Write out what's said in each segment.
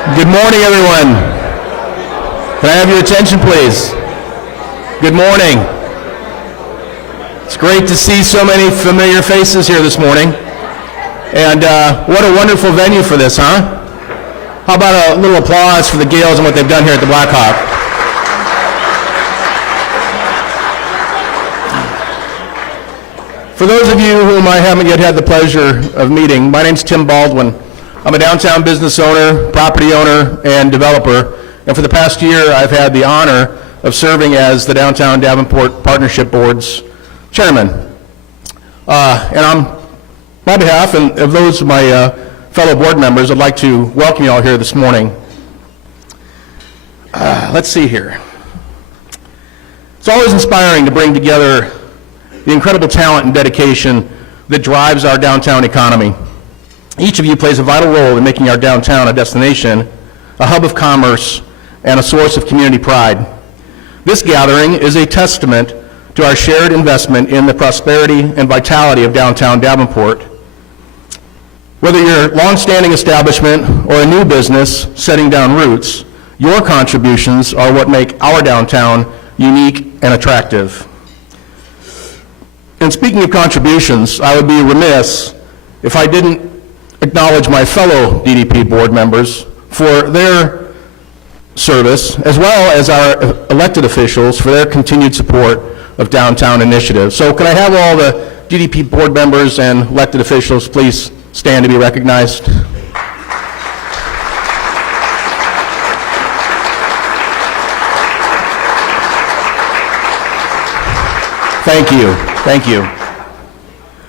Good morning, everyone. Can I have your attention, please? Good morning. It's great to see so many familiar faces here this morning. And what a wonderful venue for this, huh? How about a little applause for the Gales and what they've done here at the Blackhawk? For those of you whom I haven't yet had the pleasure of meeting, my name's Tim Baldwin. I'm a downtown business owner, property owner, and developer. And for the past year, I've had the honor of serving as the Downtown Davenport Partnership Board's chairman. And on my behalf and of those of my fellow board members, I'd like to welcome you all here this morning. Let's see here. It's always inspiring to bring together the incredible talent and dedication that drives our downtown economy. Each of you plays a vital role in making our downtown a destination, a hub of commerce, and a source of community pride. This gathering is a testament to our shared investment in the prosperity and vitality of downtown Davenport. Whether you're a long-standing establishment or a new business setting down roots, your contributions are what make our downtown unique and attractive. And speaking of contributions, I would be remiss if I didn't acknowledge my fellow DDP board members for their service, as well as our elected officials for their continued support of downtown initiatives. So can I have all the DDP board members and elected officials please stand to be recognized? Thank you. Thank you.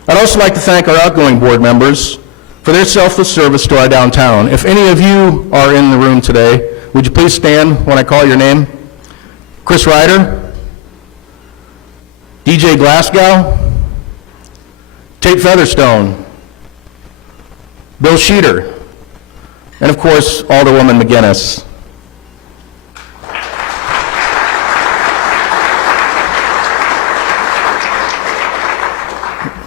I'd also like to thank our outgoing board members for their selfless service to our downtown. If any of you are in the room today, would you please stand when I call your name? Chris Ryder, DJ Glasgow, Tate Featherstone, Bill Sheeter, and of course, Alderwoman McGinnis.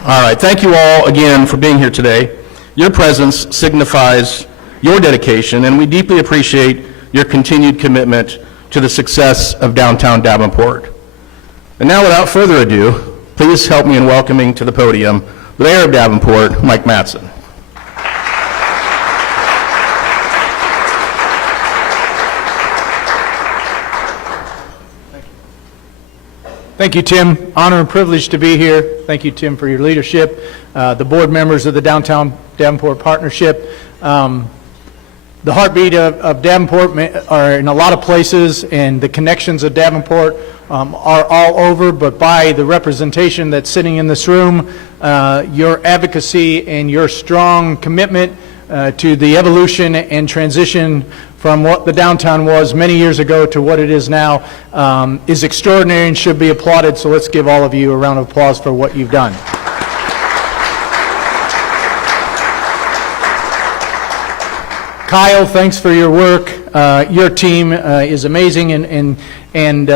All right, thank you all again for being here today. Your presence signifies your dedication, and we deeply appreciate your continued commitment to the success of downtown Davenport. And now, without further ado, please help me in welcoming to the podium the Mayor of Davenport, Mike Mattson. Thank you, Tim. Honor and privilege to be here. Thank you, Tim, for your leadership. The board members of the Downtown Davenport Partnership. The heartbeat of Davenport are in a lot of places, and the connections of Davenport are all over, but by the representation that's sitting in this room, your advocacy and your strong commitment to the evolution and transition from what the downtown was many years ago to what it is now is extraordinary and should be applauded. So let's give all of you a round of applause for what you've done. Kyle, thanks for your work. Your team is amazing, and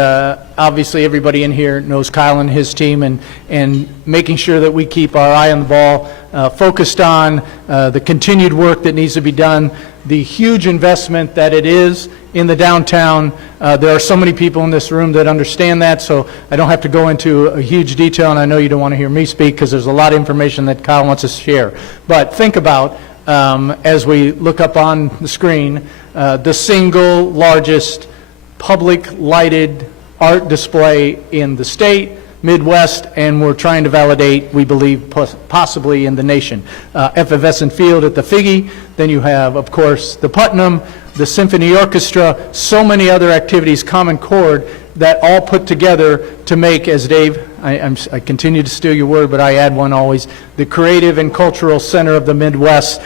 obviously everybody in here knows Kyle and his team, and making sure that we keep our eye on the ball, focused on the continued work that needs to be done, the huge investment that it is in the downtown. There are so many people in this room that understand that, so I don't have to go into a huge detail, and I know you don't want to hear me speak because there's a lot of information that Kyle wants us to share. But think about, as we look up on the screen, the single largest public lighted art display in the state, Midwest, and we're trying to validate, we believe, possibly in the nation. Evanescent Field at the Figge, then you have, of course, the Putnam, the Symphony Orchestra, so many other activities, Common Chord, that all put together to make, as Dave, I continue to steal your word, but I add one always, the creative and cultural center of the Midwest,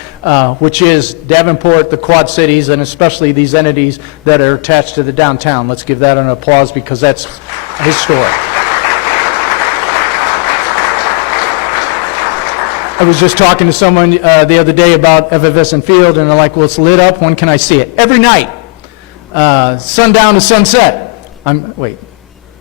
which is Davenport, the Quad Cities, and especially these entities that are attached to the downtown. Let's give that an applause because that's historic. I was just talking to someone the other day about Evanescent Field, and they're like, well, it's lit up. When can I see it? Every night, sundown to sunset.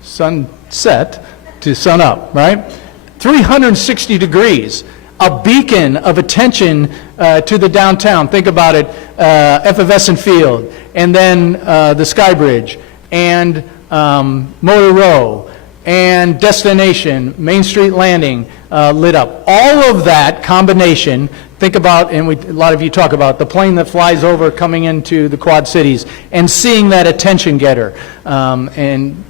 Sunset to sun up, right? 360 degrees. a beacon of attention to the downtown. Think about it, Evanescent Field, and then the Sky Bridge, and Motor Row, and Destination, Main Street Landing lit up. All of that combination, think about, and a lot of you talk about, the plane that flies over coming into the Quad Cities, and seeing that attention getter. And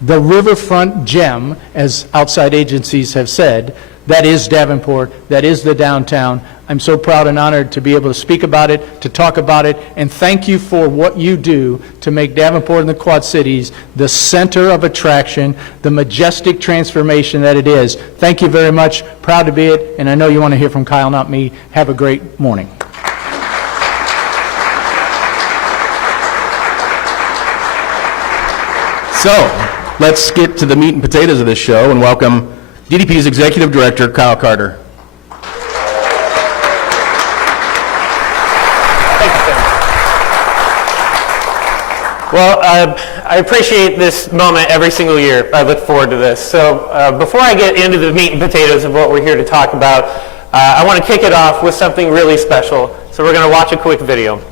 the riverfront gem, as outside agencies have said, that is Davenport, that is the downtown. I'm so proud and honored to be able to speak about it, to talk about it, and thank you for what you do to make Davenport and the Quad Cities the center of attraction, the majestic transformation that it is. Thank you very much. Proud to be it, and I know you want to hear from Kyle, not me. Have a great morning. So, let's get to the meat and potatoes of this show and welcome DDP's Executive Director, Kyle Carter. Well, I appreciate this moment every single year. I look forward to this. So before I get into the meat and potatoes of what we're here to talk about, I want to kick it off with something really special. So we're going to watch a quick video.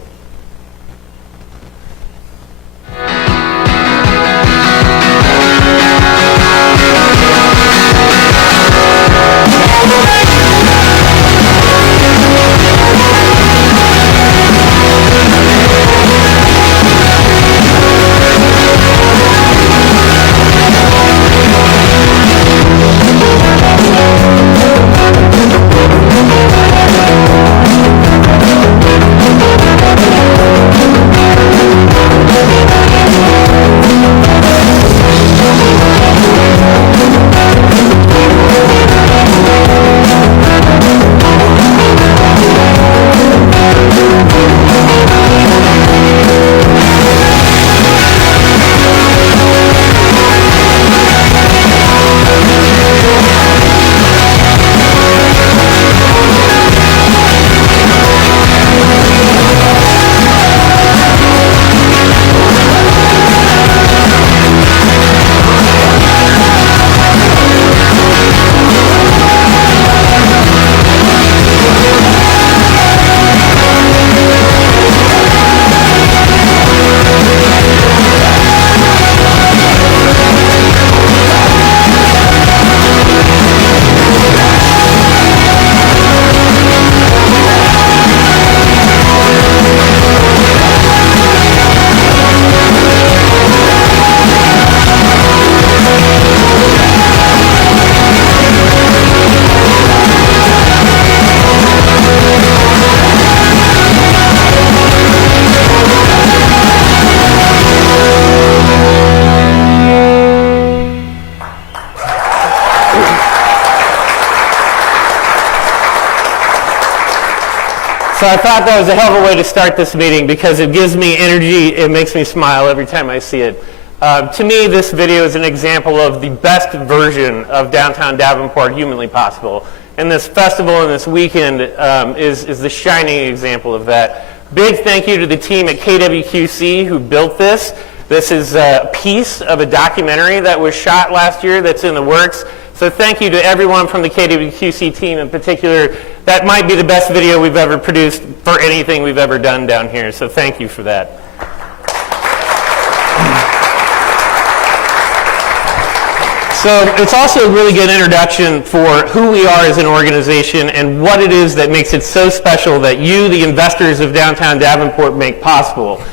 So I thought that was a hell of a way to start this meeting because it gives me energy, it makes me smile every time I see it. To me, this video is an example of the best version of downtown Davenport humanly possible. And this festival and this weekend is the shining example of that. Big thank you to the team at KWQC who built this. This is a piece of a documentary that was shot last year that's in the works. So thank you to everyone from the KWQC team in particular. That might be the best video we've ever produced for anything we've ever done down here. So thank you for that. So it's also a really good introduction for who we are as an organization and what it is that makes it so special that you, the investors of downtown Davenport, make possible.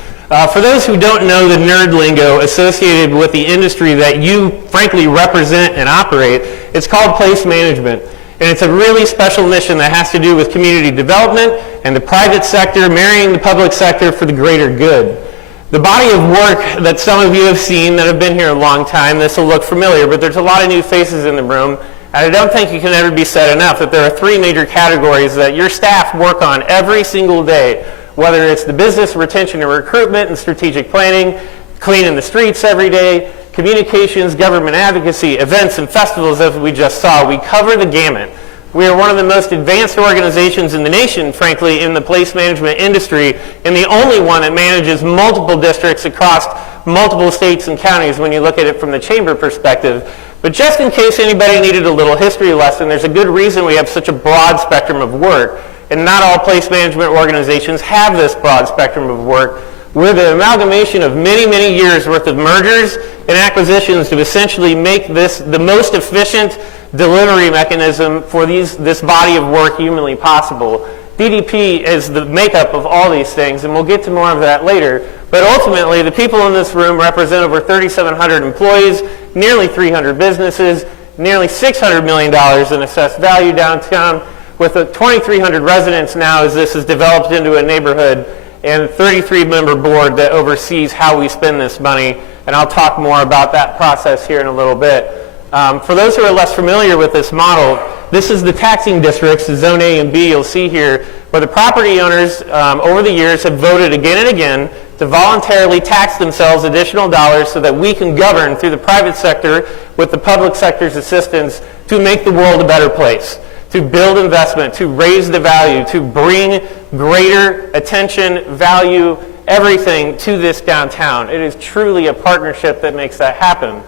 For those who don't know the nerd lingo associated with the industry that you frankly represent and operate, it's called place management. And it's a really special mission that has to do with community development and the private sector marrying the public sector for the greater good. The body of work that some of you have seen that have been here a long time, this will look familiar, but there's a lot of new faces in the room. And I don't think it can ever be said enough that there are three major categories that your staff work on every single day, whether it's the business, retention, and recruitment and strategic planning, cleaning the streets every day, communications, government advocacy, events and festivals as we just saw. We cover the gamut. We are one of the most advanced organizations in the nation, frankly, in the place management industry, and the only one that manages multiple districts across multiple states and counties when you look at it from the chamber perspective. But just in case anybody needed a little history lesson, there's a good reason we have such a broad spectrum of work, and not all place management organizations have this broad spectrum of work. We're the amalgamation of many, many years worth of mergers and acquisitions to essentially make this the most efficient delivery mechanism for this body of work humanly possible. DDP is the makeup of all these things, and we'll get to more of that later. But ultimately, the people in this room represent over 3,700 employees, nearly 300 businesses, nearly $600 million in assessed value downtown, with 2,300 residents now as this has developed into a neighborhood, and a 33-member board that oversees how we spend this money. And I'll talk more about that process here in a little bit. For those who are less familiar with this model, this is the taxing districts, the Zone A and B you'll see here, where the property owners over the years have voted again and again to voluntarily tax themselves additional dollars so that we can govern through the private sector with the public sector's assistance to make the world a better place, to build investment, to raise the value, to bring greater attention, value, everything to this downtown. It is truly a partnership that makes that happen.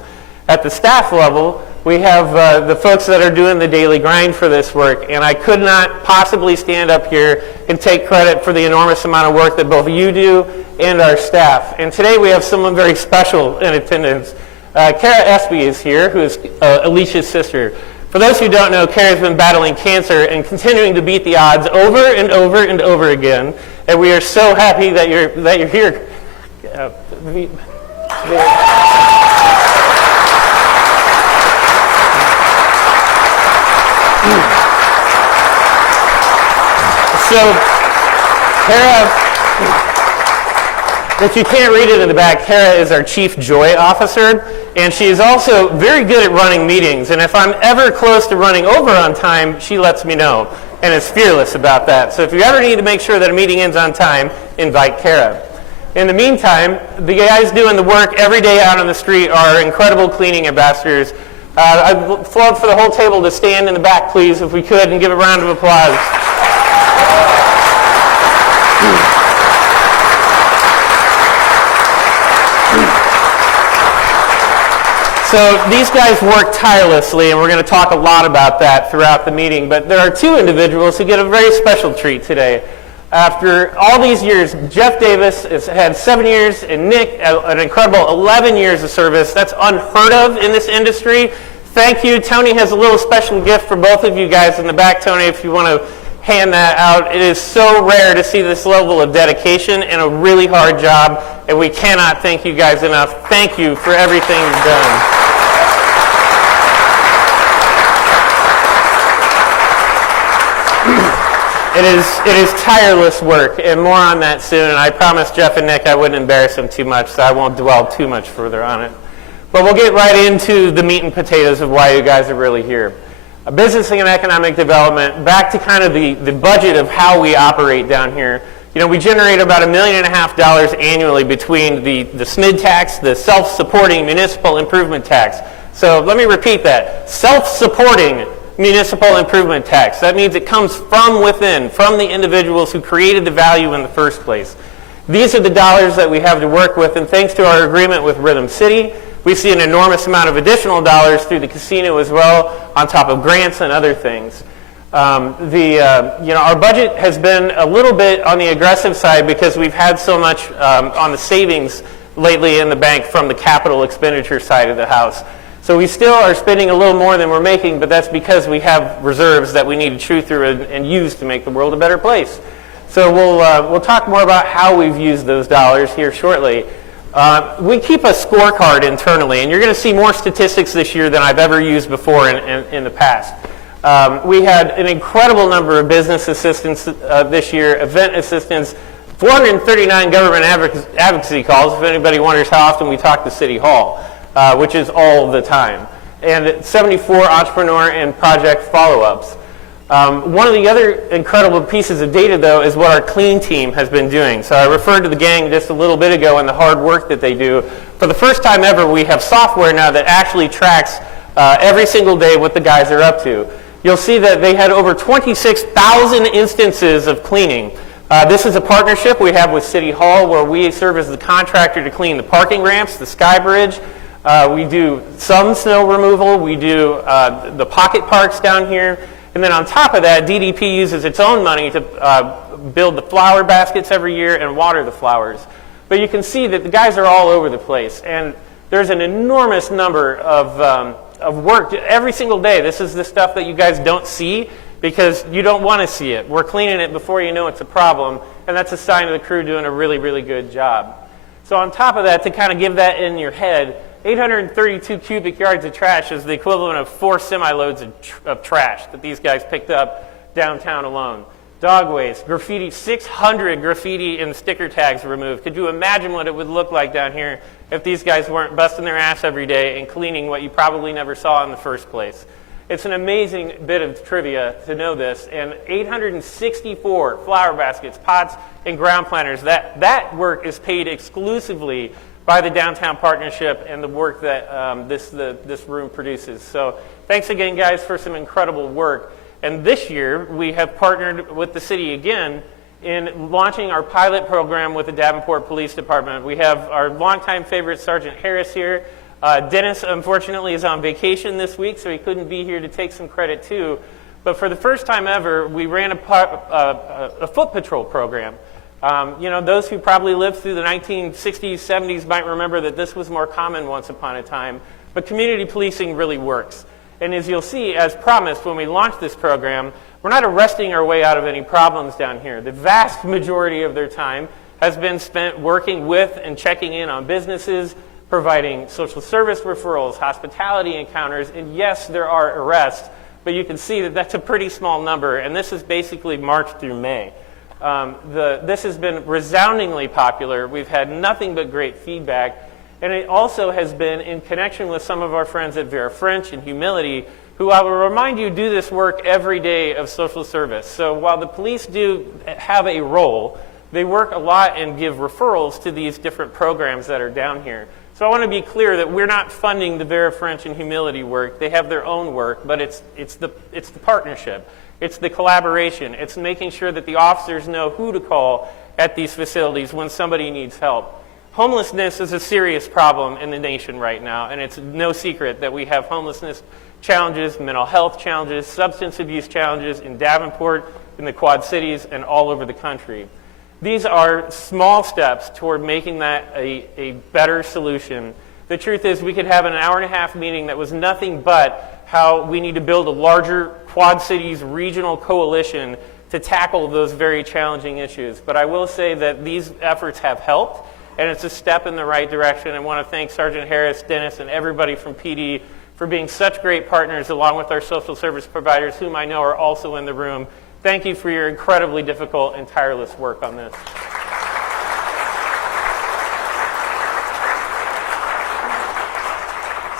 At the staff level, we have the folks that are doing the daily grind for this work, and I could not possibly stand up here and take credit for the enormous amount of work that both you do and our staff. And today we have someone very special in attendance. Kara Espy is here, who is Alicia's sister. For those who don't know, Kara has been battling cancer and continuing to beat the odds over and over and over again, and we are so happy that you're here. So, Kara, if you can't read it in the back, Kara is our Chief Joy Officer, and she is also very good at running meetings. And if I'm ever close to running over on time, she lets me know, and is fearless about that. So if you ever need to make sure that a meeting ends on time, invite Kara. In the meantime, the guys doing the work every day out on the street are incredible cleaning ambassadors. I'd love for the whole table to stand in the back, please, if we could, and give a round of applause. So these guys work tirelessly, and we're going to talk a lot about that throughout the meeting. But there are two individuals who get a very special treat today. After all these years, Jeff Davis has had 7 years, and Nick, an incredible 11 years of service. That's unheard of in this industry. Thank you. Tony has a little special gift for both of you guys in the back, Tony, if you want to hand that out. It is so rare to see this level of dedication and a really hard job, and we cannot thank you guys enough. Thank you for everything you've done. It is tireless work, and more on that soon. And I promised Jeff and Nick I wouldn't embarrass them too much, so I won't dwell too much further on it. But we'll get right into the meat and potatoes of why you guys are really here. Business and economic development, back to kind of the budget of how we operate down here. You know, we generate about $1.5 million annually between the SMID tax, the self-supporting municipal improvement tax. So let me repeat that. Self-supporting municipal improvement tax. That means it comes from within, from the individuals who created the value in the first place. These are the dollars that we have to work with, and thanks to our agreement with Rhythm City, we see an enormous amount of additional dollars through the casino as well, on top of grants and other things. Our budget has been a little bit on the aggressive side because we've had so much on the savings lately in the bank from the capital expenditure side of the house. So we still are spending a little more than we're making, but that's because we have reserves that we need to chew through and use to make the world a better place. So we'll talk more about how we've used those dollars here shortly. We keep a scorecard internally, and you're going to see more statistics this year than I've ever used before in the past. We had an incredible number of business assistants this year, event assistants, 439 government advocacy calls, if anybody wonders how often we talk to City Hall, which is all the time, and 74 entrepreneur and project follow-ups. One of the other incredible pieces of data, though, is what our clean team has been doing. So I referred to the gang just a little bit ago and the hard work that they do. For the first time ever, we have software now that actually tracks every single day what the guys are up to. You'll see that they had over 26,000 instances of cleaning. This is a partnership we have with City Hall where we serve as the contractor to clean the parking ramps, the sky bridge, We do some snow removal. We do the pocket parks down here. And then on top of that, DDP uses its own money to build the flower baskets every year and water the flowers. But you can see that the guys are all over the place. And there's an enormous number of work every single day. This is the stuff that you guys don't see because you don't want to see it. We're cleaning it before you know it's a problem. And that's a sign of the crew doing a really, really good job. So on top of that, to kind of give that in your head, 832 cubic yards of trash is the equivalent of 4 semi-loads of trash that these guys picked up downtown alone. Dog waste, graffiti, 600 graffiti and sticker tags removed. Could you imagine what it would look like down here if these guys weren't busting their ass every day and cleaning what you probably never saw in the first place? It's an amazing bit of trivia to know this. And 864 flower baskets, pots, and ground planters. That work is paid exclusively by the Downtown Partnership and the work that this room produces. So thanks again, guys, for some incredible work. And this year, we have partnered with the city again in launching our pilot program with the Davenport Police Department. We have our longtime favorite Sergeant Harris here. Dennis, unfortunately, is on vacation this week, so he couldn't be here to take some credit, too. But for the first time ever, we ran a foot patrol program. Those who probably lived through the 1960s, 70s might remember that this was more common once upon a time. But community policing really works. And as you'll see, as promised, when we launched this program, we're not arresting our way out of any problems down here. The vast majority of their time has been spent working with and checking in on businesses, providing social service referrals, hospitality encounters, and yes, there are arrests, but you can see that that's a pretty small number, and this is basically March through May. This has been resoundingly popular. We've had nothing but great feedback, and it also has been in connection with some of our friends at Vera French and Humility, who I will remind you do this work every day of social service. So while the police do have a role, they work a lot and give referrals to these different programs that are down here. So I want to be clear that we're not funding the Vera French and Humility work. They have their own work, but it's the partnership. It's the collaboration. It's making sure that the officers know who to call at these facilities when somebody needs help. Homelessness is a serious problem in the nation right now, and it's no secret that we have homelessness challenges, mental health challenges, substance abuse challenges in Davenport, in the Quad Cities, and all over the country. These are small steps toward making that a better solution. The truth is we could have an hour-and-a-half meeting that was nothing but how we need to build a larger Quad Cities regional coalition to tackle those very challenging issues. But I will say that these efforts have helped, and it's a step in the right direction. I want to thank Sergeant Harris, Dennis, and everybody from PD for being such great partners, along with our social service providers, whom I know are also in the room. Thank you for your incredibly difficult and tireless work on this.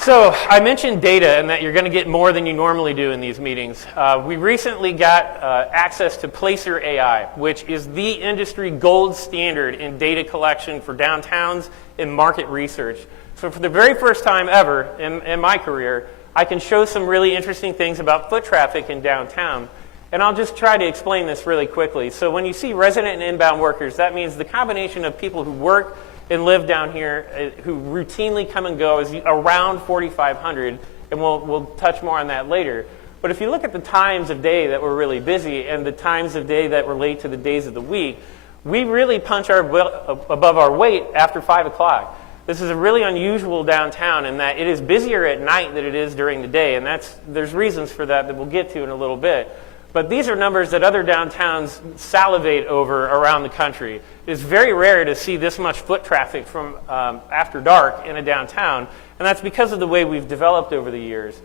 So I mentioned data and that you're going to get more than you normally do in these meetings. We recently got access to Placer AI, which is the industry gold standard in data collection for downtowns and market research. So for the very first time ever in my career, I can show some really interesting things about foot traffic in downtown. And I'll just try to explain this really quickly. So when you see resident and inbound workers, that means the combination of people who work and live down here, who routinely come and go, is around 4,500, and we'll touch more on that later. But if you look at the times of day that we're really busy and the times of day that relate to the days of the week, we really punch above our weight after 5 o'clock. This is a really unusual downtown in that it is busier at night than it is during the day, and there's reasons for that we'll get to in a little bit. But these are numbers that other downtowns salivate over around the country. It's very rare to see this much foot traffic from after dark in a downtown, and that's because of the way we've developed over the years.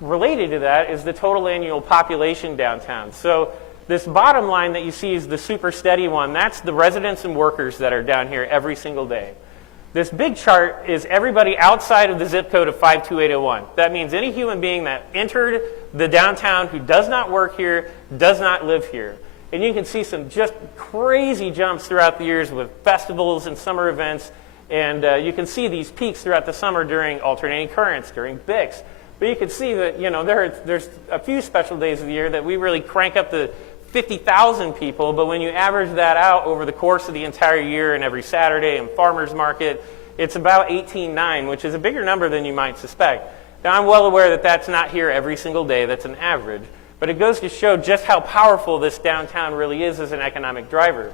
Related to that is the total annual population downtown. So this bottom line that you see is the super steady one. That's the residents and workers that are down here every single day. This big chart is everybody outside of the zip code of 52801. That means any human being that entered the downtown who does not work here, does not live here. And you can see some just crazy jumps throughout the years with festivals and summer events. And you can see these peaks throughout the summer during alternating currents, during BICs. But you can see that there's a few special days of the year that we really crank up to 50,000 people, but when you average that out over the course of the entire year and every Saturday and farmers market it's about 18.9, which is a bigger number than you might suspect. Now, I'm well aware that that's not here every single day. That's an average. But it goes to show just how powerful this downtown really is as an economic driver.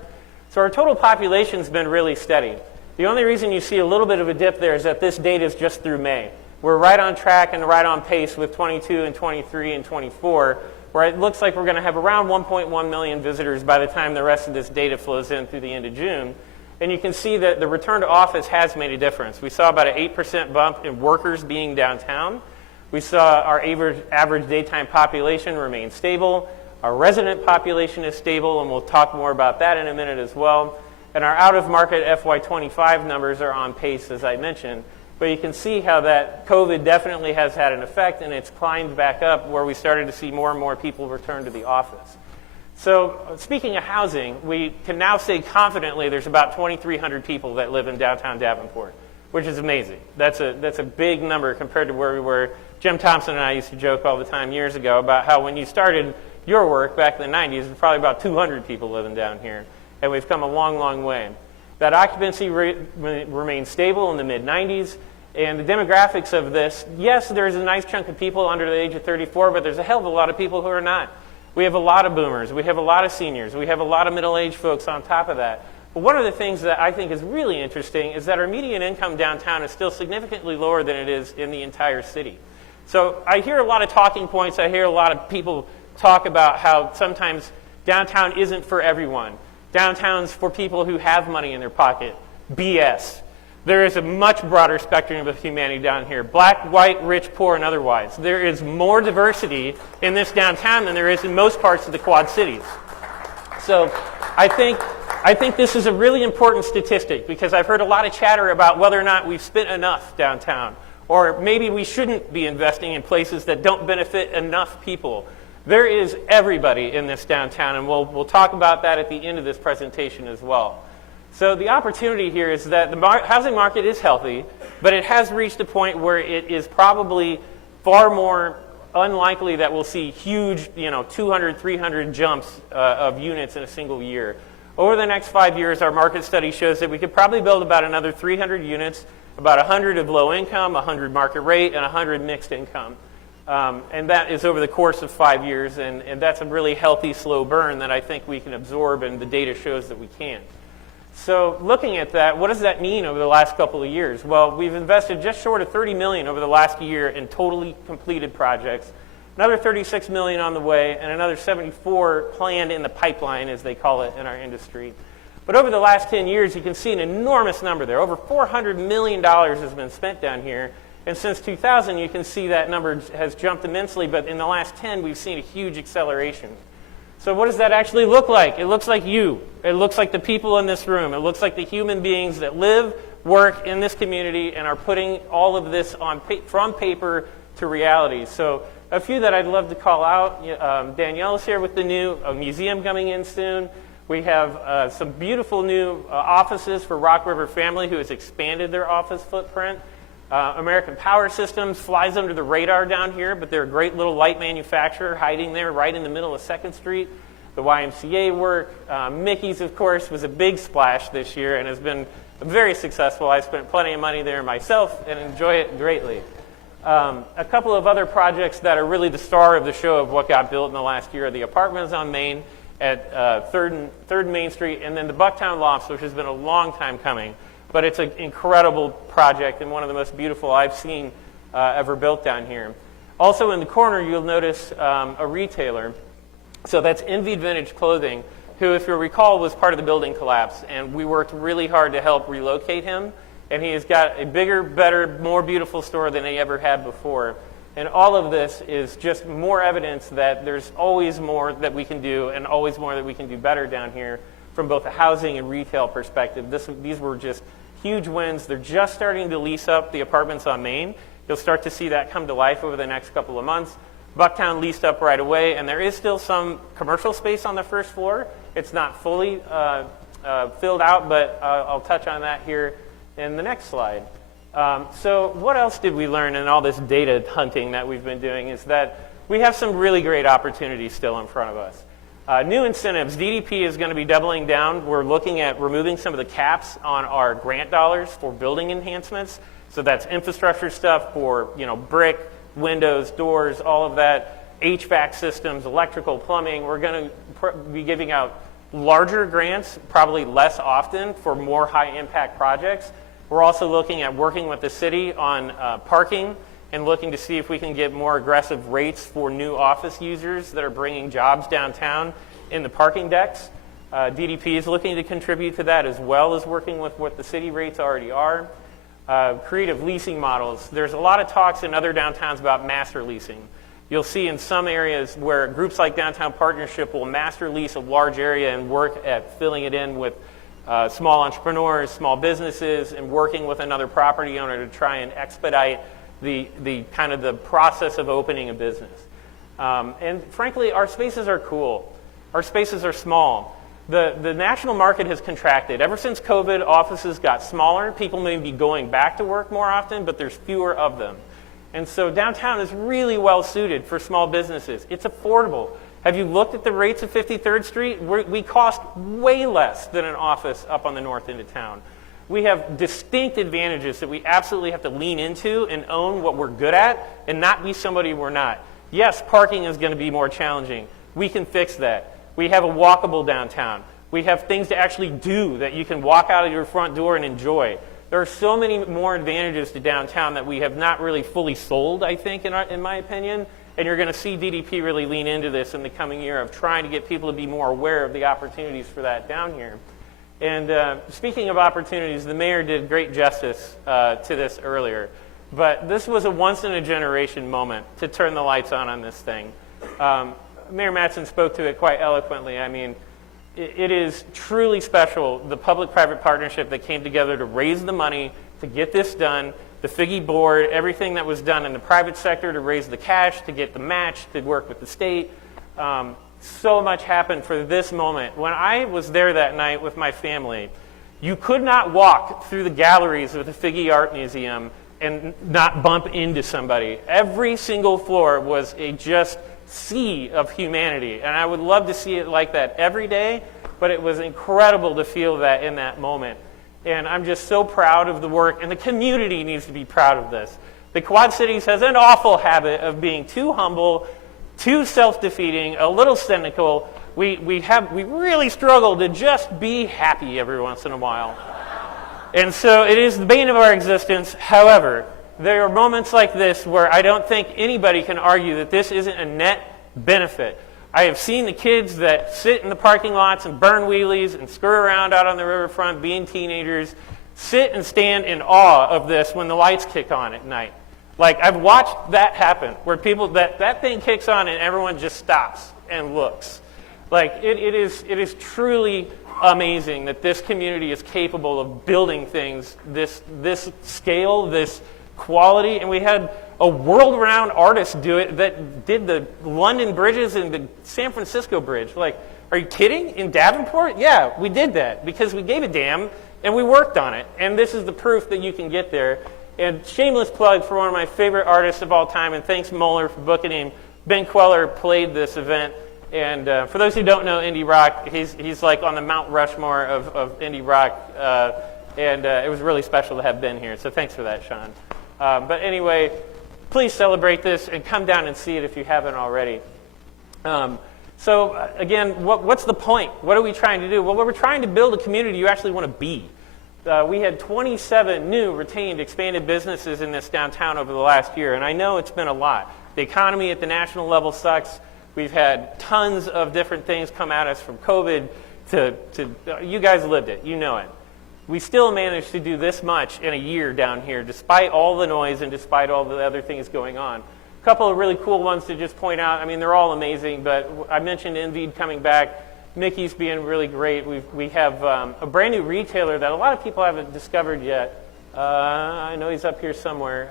So our total population's been really steady. The only reason you see a little bit of a dip there is that this data is just through May. We're right on track and right on pace with 22 and 23 and 24, where it looks like we're going to have around 1.1 million visitors by the time the rest of this data flows in through the end of June. And you can see that the return to office has made a difference. We saw about an 8% bump in workers being downtown. We saw our average daytime population remain stable. Our resident population is stable, and we'll talk more about that in a minute as well. And our out-of-market FY25 numbers are on pace, as I mentioned. But you can see how that COVID definitely has had an effect, and it's climbed back up where we started to see more and more people return to the office. So speaking of housing, we can now say confidently there's about 2,300 people that live in downtown Davenport, which is amazing. That's a big number compared to where we were. Jim Thompson and I used to joke all the time years ago about how when you started your work back in the 90s, there was probably about 200 people living down here, and we've come a long, long way. That occupancy rate remains stable in the mid-90s, and the demographics of this, yes, there's a nice chunk of people under the age of 34, but there's a hell of a lot of people who are not. We have a lot of boomers, we have a lot of seniors, we have a lot of middle-aged folks on top of that. But one of the things that I think is really interesting is that our median income downtown is still significantly lower than it is in the entire city. So I hear a lot of talking points, I hear a lot of people talk about how sometimes downtown isn't for everyone. Downtown's for people who have money in their pocket. BS. There is a much broader spectrum of humanity down here. Black, white, rich, poor, and otherwise. There is more diversity in this downtown than there is in most parts of the Quad Cities. So I think this is a really important statistic because I've heard a lot of chatter about whether or not we've spent enough downtown, or maybe we shouldn't be investing in places that don't benefit enough people. There is everybody in this downtown, and we'll talk about that at the end of this presentation as well. So the opportunity here is that the housing market is healthy, but it has reached a point where it is probably far more unlikely that we'll see huge, 200, 300 jumps of units in a single year. Over the next 5 years, our market study shows that we could probably build about another 300 units, about 100 of low income, 100 market rate, and 100 mixed income. And that is over the course of 5 years, and that's a really healthy, slow burn that I think we can absorb, and the data shows that we can. So looking at that, what does that mean over the last couple of years? Well, we've invested just short of $30 million over the last year in totally completed projects, another $36 million on the way, and another 74 planned in the pipeline, as they call it in our industry. But over the last 10 years, you can see an enormous number there. Over $400 million has been spent down here. And since 2000, you can see that number has jumped immensely, but in the last 10, we've seen a huge acceleration. So what does that actually look like? It looks like you. It looks like the people in this room. It looks like the human beings that live, work in this community, and are putting all of this on from paper to reality. So a few that I'd love to call out. Danielle is here with the new museum coming in soon. We have some beautiful new offices for Rock River Family, who has expanded their office footprint. American Power Systems flies under the radar down here, but they're a great little light manufacturer hiding there right in the middle of 2nd Street. The YMCA work. Micky's, of course, was a big splash this year and has been very successful. I spent plenty of money there myself and enjoy it greatly. A couple of other projects that are really the star of the show of what got built in the last year are the apartments on Main at 3rd Main Street, and then the Bucktown Lofts, which has been a long time coming. But it's an incredible project and one of the most beautiful I've seen ever built down here. Also in the corner, you'll notice a retailer. So that's Envied Vintage Clothing, who, if you'll recall, was part of the building collapse. And we worked really hard to help relocate him. And he has got a bigger, better, more beautiful store than he ever had before. And all of this is just more evidence that there's always more that we can do and always more that we can do better down here from both a housing and retail perspective. These were just huge wins. They're just starting to lease up the apartments on Main. You'll start to see that come to life over the next couple of months. Bucktown leased up right away, and there is still some commercial space on the 1st floor. It's not fully filled out, but I'll touch on that here in the next slide. So what else did we learn in all this data hunting that we've been doing is that we have some really great opportunities still in front of us. New incentives, DDP is going to be doubling down. We're looking at removing some of the caps on our grant dollars for building enhancements. So that's infrastructure stuff for, brick, windows, doors, all of that, HVAC systems, electrical, plumbing. We're going to be giving out larger grants, probably less often, for more high-impact projects. We're also looking at working with the city on parking and looking to see if we can get more aggressive rates for new office users that are bringing jobs downtown in the parking decks. DDP is looking to contribute to that, as well as working with what the city rates already are. Creative leasing models. There's a lot of talks in other downtowns about master leasing. You'll see in some areas where groups like Downtown Partnership will master lease a large area and work at filling it in with small entrepreneurs, small businesses, and working with another property owner to try and expedite the kind of the process of opening a business. And frankly, our spaces are cool. Our spaces are small. The national market has contracted. Ever since COVID, offices got smaller. People may be going back to work more often, but there's fewer of them. And so downtown is really well suited for small businesses. It's affordable. Have you looked at the rates of 53rd Street? We cost way less than an office up on the north end of town. We have distinct advantages that we absolutely have to lean into and own what we're good at and not be somebody we're not. Yes, parking is going to be more challenging. We can fix that. We have a walkable downtown. We have things to actually do that you can walk out of your front door and enjoy. There are so many more advantages to downtown that we have not really fully sold, I think, in my opinion. And you're going to see DDP really lean into this in the coming year of trying to get people to be more aware of the opportunities for that down here. And speaking of opportunities, the mayor did great justice to this earlier. But this was a once-in-a-generation moment to turn the lights on this thing. Mayor Mattson spoke to it quite eloquently. I mean, it is truly special, the public-private partnership that came together to raise the money to get this done, the Figge board, everything that was done in the private sector to raise the cash, to get the match, to work with the state. So much happened for this moment. When I was there that night with my family, you could not walk through the galleries of the Figge Art Museum and not bump into somebody. Every single floor was a just sea of humanity, and I would love to see it like that every day, but it was incredible to feel that in that moment. And I'm just so proud of the work, and the community needs to be proud of this. The Quad Cities has an awful habit of being too humble, too self-defeating, a little cynical. We really struggle to just be happy every once in a while. And so it is the bane of our existence. However, there are moments like this where I don't think anybody can argue that this isn't a net benefit. I have seen the kids that sit in the parking lots and burn wheelies and screw around out on the riverfront being teenagers, sit and stand in awe of this when the lights kick on at night. Like, I've watched that happen, where people, that thing kicks on and everyone just stops and looks. Like, it is truly amazing that this community is capable of building things this scale, this quality, and we had a world-renowned artist do it that did the London bridges and the San Francisco bridge. Like, are you kidding? In Davenport? Yeah, we did that because we gave a damn and we worked on it. And this is the proof that you can get there. And shameless plug for one of my favorite artists of all time, and thanks Moeller for booking him. Ben Queller played this event. And for those who don't know indie rock, he's like on the Mount Rushmore of indie rock. And it was really special to have Ben here. So thanks for that, Sean. But anyway, please celebrate this and come down and see it if you haven't already. So again, what's the point? What are we trying to do? Well, we're trying to build a community you actually want to be. We had 27 new retained expanded businesses in this downtown over the last year, and I know it's been a lot. The economy at the national level sucks. We've had tons of different things come at us from COVID to you guys lived it, you know it. We still managed to do this much in a year down here, despite all the noise and despite all the other things going on. A couple of really cool ones to just point out. I mean, they're all amazing, but I mentioned Indeed coming back. Micky's being really great. We have a brand new retailer that a lot of people haven't discovered yet. I know he's up here somewhere.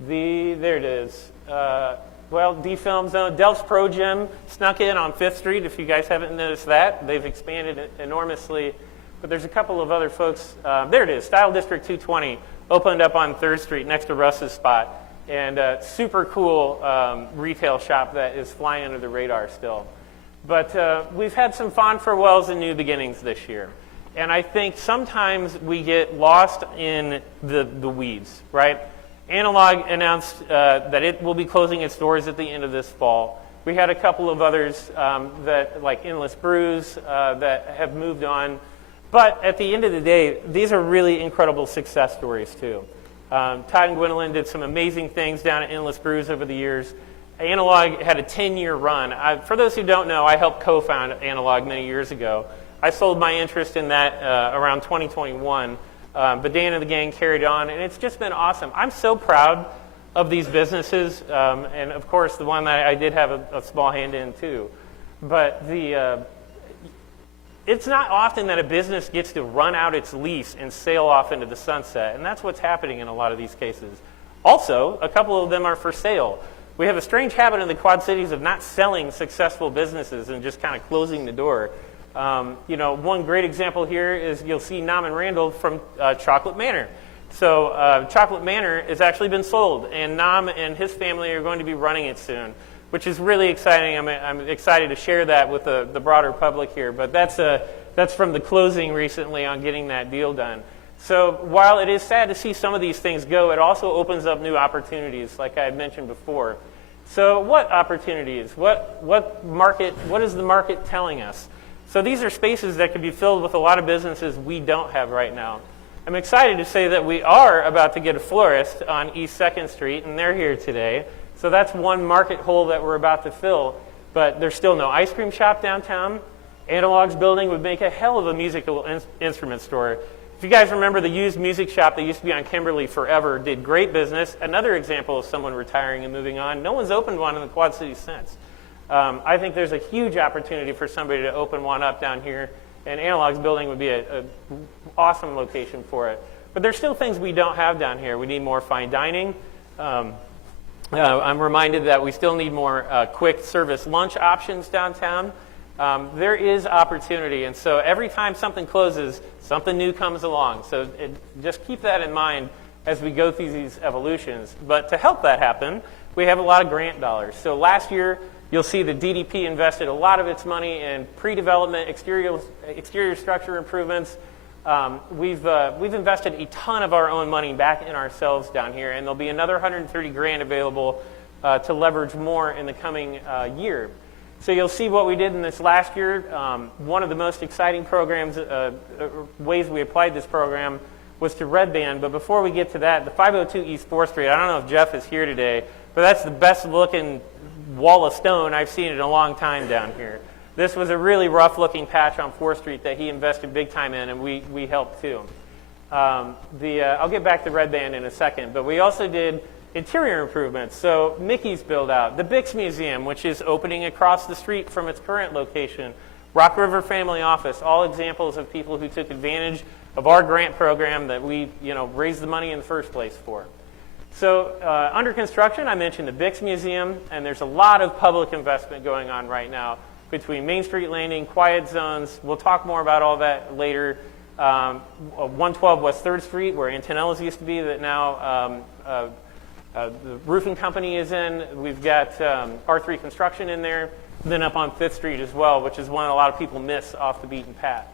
There it is. Well, dPhilms, Delft's Pro Gym snuck in on 5th Street, if you guys haven't noticed that. They've expanded it enormously. But there's a couple of other folks. There it is, Style District 220, opened up on 3rd Street next to Russ's spot. And super cool retail shop that is flying under the radar still. But we've had some fond farewells and new beginnings this year. And I think sometimes we get lost in the weeds, right? Analog announced that it will be closing its doors at the end of this fall. We had a couple of others that, like Endless Brews, that have moved on. But at the end of the day, these are really incredible success stories too. Todd and Gwendolyn did some amazing things down at Endless Brews over the years. Analog had a 10-year run. For those who don't know, I helped co-found Analog many years ago. I sold my interest in that around 2021, but Dan and the gang carried on, and it's just been awesome. I'm so proud of these businesses, and of course the one that I did have a small hand in too. But it's not often that a business gets to run out its lease and sail off into the sunset, and that's what's happening in a lot of these cases. Also, a couple of them are for sale. We have a strange habit in the Quad Cities of not selling successful businesses and just kind of closing the door. One great example here is you'll see Nam and Randall from Chocolate Manor. So Chocolate Manor has actually been sold, and Nam and his family are going to be running it soon, which is really exciting. I'm excited to share that with the broader public here. But that's from the closing recently on getting that deal done. So while it is sad to see some of these things go, it also opens up new opportunities, like I had mentioned before. So what opportunities? What is the market telling us? So these are spaces that could be filled with a lot of businesses we don't have right now. I'm excited to say that we are about to get a florist on East 2nd Street, and they're here today. So that's one market hole that we're about to fill, but there's still no ice cream shop downtown. Analog's building would make a hell of a musical instrument store. If you guys remember the used music shop that used to be on Kimberly forever, did great business. Another example of someone retiring and moving on. No one's opened one in the Quad Cities since. I think there's a huge opportunity for somebody to open one up down here, and Analog's building would be an awesome location for it. But there's still things we don't have down here. We need more fine dining. I'm reminded that we still need more quick service lunch options downtown. There is opportunity, and so every time something closes, something new comes along. So just keep that in mind as we go through these evolutions. But to help that happen, we have a lot of grant dollars. So last year, you'll see the DDP invested a lot of its money in pre-development, exterior structure improvements. We've invested a ton of our own money back in ourselves down here, and there'll be another 130 grand available to leverage more in the coming year. So you'll see what we did in this last year. One of the most exciting programs, ways we applied this program was to Red Band. But before we get to that, the 502 East 4th Street, I don't know if Jeff is here today, but that's the best looking wall of stone I've seen in a long time down here. This was a really rough looking patch on 4th Street that he invested big time in, and we helped too. I'll get back to Red Band in a second, but we also did interior improvements. So Micky's build out, the Bix Museum, which is opening across the street from its current location, Rock River Family Office, all examples of people who took advantage of our grant program that we raised the money in the first place for. So under construction, I mentioned the Bix Museum, and there's a lot of public investment going on right now between Main Street Landing, quiet zones. We'll talk more about all that later. 112 West 3rd Street, where Antonellas used to be, that now the roofing company is in. We've got R3 Construction in there. Then up on 5th Street as well, which is one a lot of people miss off the beaten path.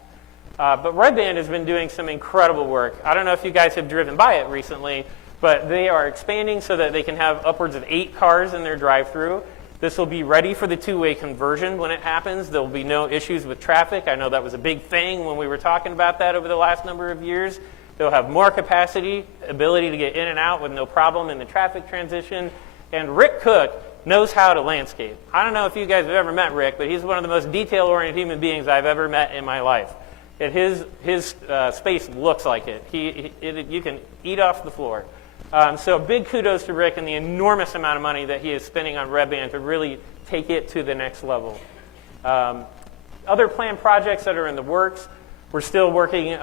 But Red Band has been doing some incredible work. I don't know if you guys have driven by it recently, but they are expanding so that they can have upwards of 8 cars in their drive-through. This will be ready for the two-way conversion when it happens. There will be no issues with traffic. I know that was a big thing when we were talking about that over the last number of years. They'll have more capacity, ability to get in and out with no problem in the traffic transition. And Rick Cook knows how to landscape. I don't know if you guys have ever met Rick, but he's one of the most detail-oriented human beings I've ever met in my life. And his space looks like it. You can eat off the floor. So big kudos to Rick and the enormous amount of money that he is spending on Red Band to really take it to the next level. Other planned projects that are in the works, we're still working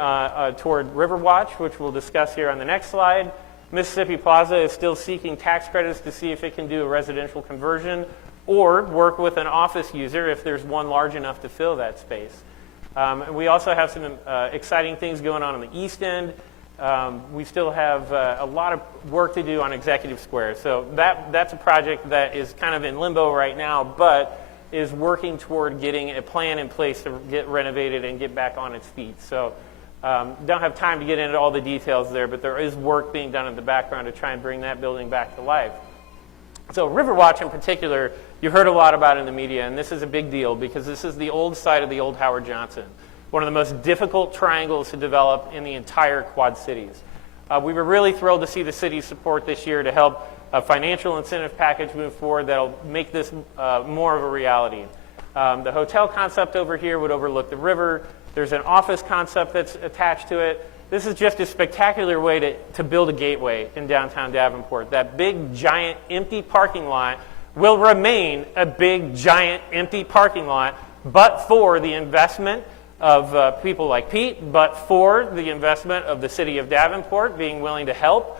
toward Riverwatch, which we'll discuss here on the next slide. Mississippi Plaza is still seeking tax credits to see if it can do a residential conversion or work with an office user if there's one large enough to fill that space. We also have some exciting things going on the East End. We still have a lot of work to do on Executive Square. So that's a project that is kind of in limbo right now, but is working toward getting a plan in place to get renovated and get back on its feet. So don't have time to get into all the details there, but there is work being done in the background to try and bring that building back to life. So Riverwatch in particular, you heard a lot about in the media, and this is a big deal because this is the old site of the old Howard Johnson, one of the most difficult triangles to develop in the entire Quad Cities. We were really thrilled to see the city's support this year to help a financial incentive package move forward that'll make this more of a reality. The hotel concept over here would overlook the river. There's an office concept that's attached to it. This is just a spectacular way to build a gateway in downtown Davenport. That big, giant, empty parking lot will remain a big, giant, empty parking lot, but for the investment of people like Pete, but for the investment of the city of Davenport being willing to help.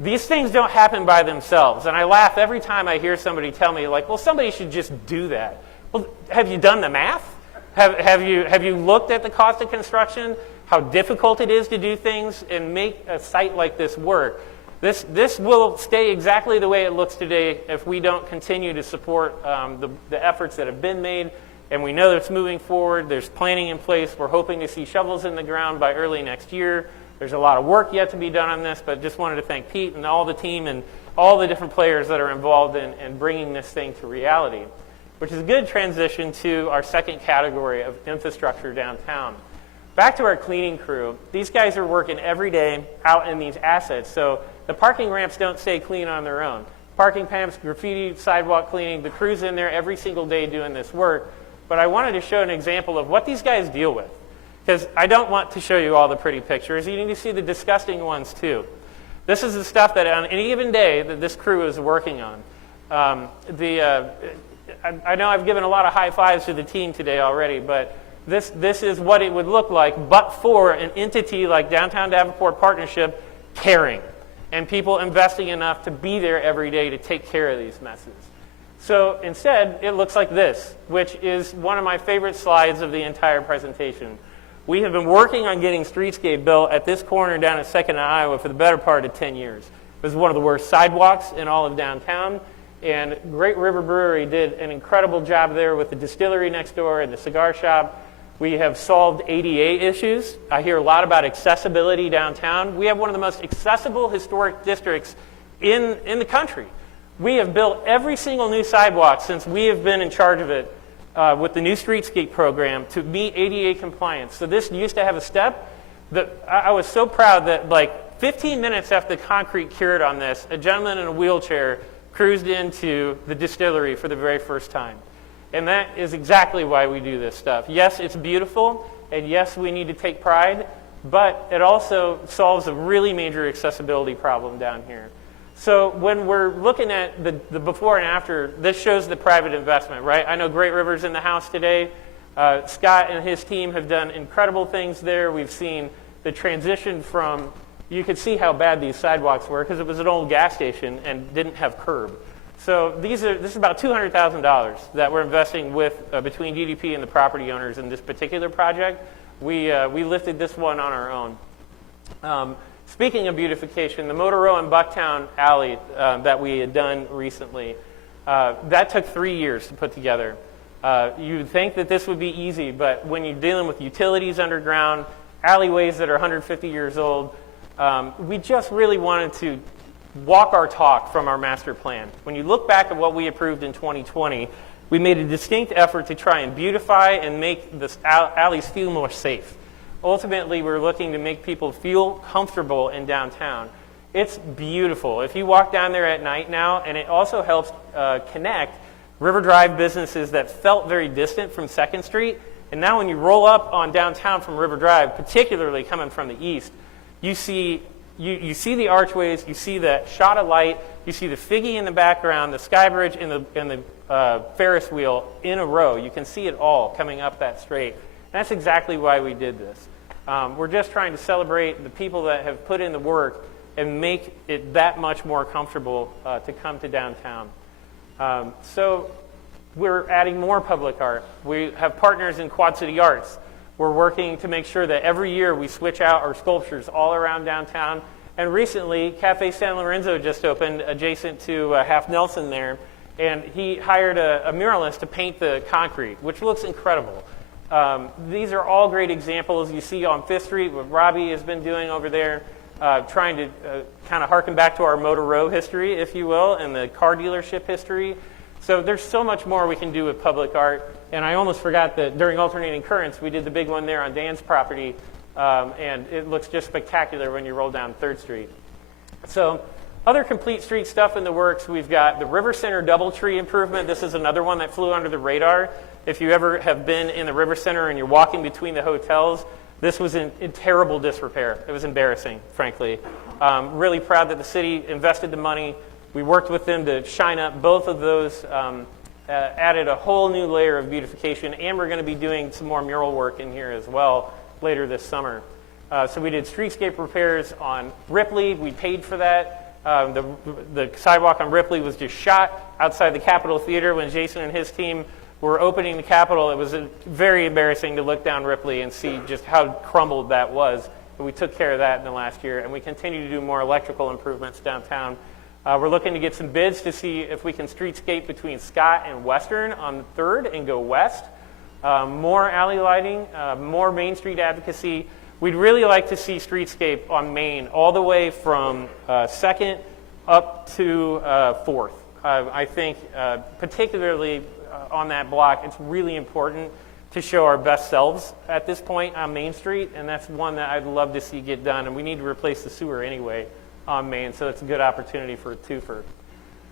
These things don't happen by themselves. And I laugh every time I hear somebody tell me, like, well, somebody should just do that. Well, have you done the math? Have you looked at the cost of construction? How difficult it is to do things and make a site like this work. This will stay exactly the way it looks today if we don't continue to support the efforts that have been made. And we know that it's moving forward. There's planning in place. We're hoping to see shovels in the ground by early next year. There's a lot of work yet to be done on this, but just wanted to thank Pete and all the team and all the different players that are involved in bringing this thing to reality, which is a good transition to our second category of infrastructure downtown. Back to our cleaning crew. These guys are working every day out in these assets, so the parking ramps don't stay clean on their own. Parking pumps, graffiti, sidewalk cleaning, the crew's in there every single day doing this work. But I wanted to show an example of what these guys deal with, because I don't want to show you all the pretty pictures. You need to see the disgusting ones too. This is the stuff that on any given day that this crew is working on. I know I've given a lot of high fives to the team today already, but this is what it would look like, but for an entity like Downtown Davenport Partnership caring, and people investing enough to be there every day to take care of these messes. So instead, it looks like this, which is one of my favorite slides of the entire presentation. We have been working on getting streetscape built at this corner down at 2nd and Iowa for the better part of 10 years. It was one of the worst sidewalks in all of downtown, and Great River Brewery did an incredible job there with the distillery next door and the cigar shop. We have solved ADA issues. I hear a lot about accessibility downtown. We have one of the most accessible historic districts in the country. We have built every single new sidewalk since we have been in charge of it with the new streetscape program to meet ADA compliance. So this used to have a step that I was so proud that like 15 minutes after the concrete cured on this, a gentleman in a wheelchair cruised into the distillery for the very first time. And that is exactly why we do this stuff. Yes, it's beautiful, and yes, we need to take pride, but it also solves a really major accessibility problem down here. So when we're looking at the before and after, this shows the private investment, right? I know Great River's in the house today. Scott and his team have done incredible things there. We've seen the transition from, you could see how bad these sidewalks were because it was an old gas station and didn't have curb. So this is about $200,000 that we're investing with between DDP and the property owners in this particular project. We lifted this one on our own. Speaking of beautification, the Motor Row and Bucktown Alley that we had done recently, that took 3 years to put together. You'd think that this would be easy, but when you're dealing with utilities underground, alleyways that are 150 years old, we just really wanted to walk our talk from our master plan. When you look back at what we approved in 2020, we made a distinct effort to try and beautify and make the alleys feel more safe. Ultimately, we're looking to make people feel comfortable in downtown. It's beautiful. If you walk down there at night now, and it also helps connect River Drive businesses that felt very distant from 2nd Street, and now when you roll up on downtown from River Drive, particularly coming from the east, you see the archways, you see the shot of light, you see the Figge in the background, the Sky Bridge, and the Ferris wheel in a row. You can see it all coming up that straight. And that's exactly why we did this. We're just trying to celebrate the people that have put in the work and make it that much more comfortable to come to downtown. So we're adding more public art. We have partners in Quad City Arts. We're working to make sure that every year we switch out our sculptures all around downtown. And recently, Cafe San Lorenzo just opened adjacent to Half Nelson there. And he hired a muralist to paint the concrete, which looks incredible. These are all great examples you see on 5th Street, what Robbie has been doing over there, trying to kind of harken back to our Motor Row history, if you will, and the car dealership history. So there's so much more we can do with public art. And I almost forgot that during Alternating Currents, we did the big one there on Dan's property, and it looks just spectacular when you roll down 3rd Street. So other complete street stuff in the works, we've got the River Center Doubletree improvement. This is another one that flew under the radar. If you ever have been in the River Center and you're walking between the hotels, this was in terrible disrepair. It was embarrassing, frankly. Really proud that the city invested the money. We worked with them to shine up both of those, added a whole new layer of beautification, and we're going to be doing some more mural work in here as well later this summer. So we did streetscape repairs on Ripley. We paid for that. The sidewalk on Ripley was just shot outside the Capitol Theater when Jason and his team were opening the Capitol. It was very embarrassing to look down Ripley and see just how crumbled that was. But we took care of that in the last year, and we continue to do more electrical improvements downtown. We're looking to get some bids to see if we can streetscape between Scott and Western on 3rd and go west. More alley lighting, more Main Street advocacy. We'd really like to see streetscape on Main all the way from 2nd up to 4th. I think particularly on that block, it's really important to show our best selves at this point on Main Street, and that's one that I'd love to see get done. And we need to replace the sewer anyway on Main, so it's a good opportunity for a twofer.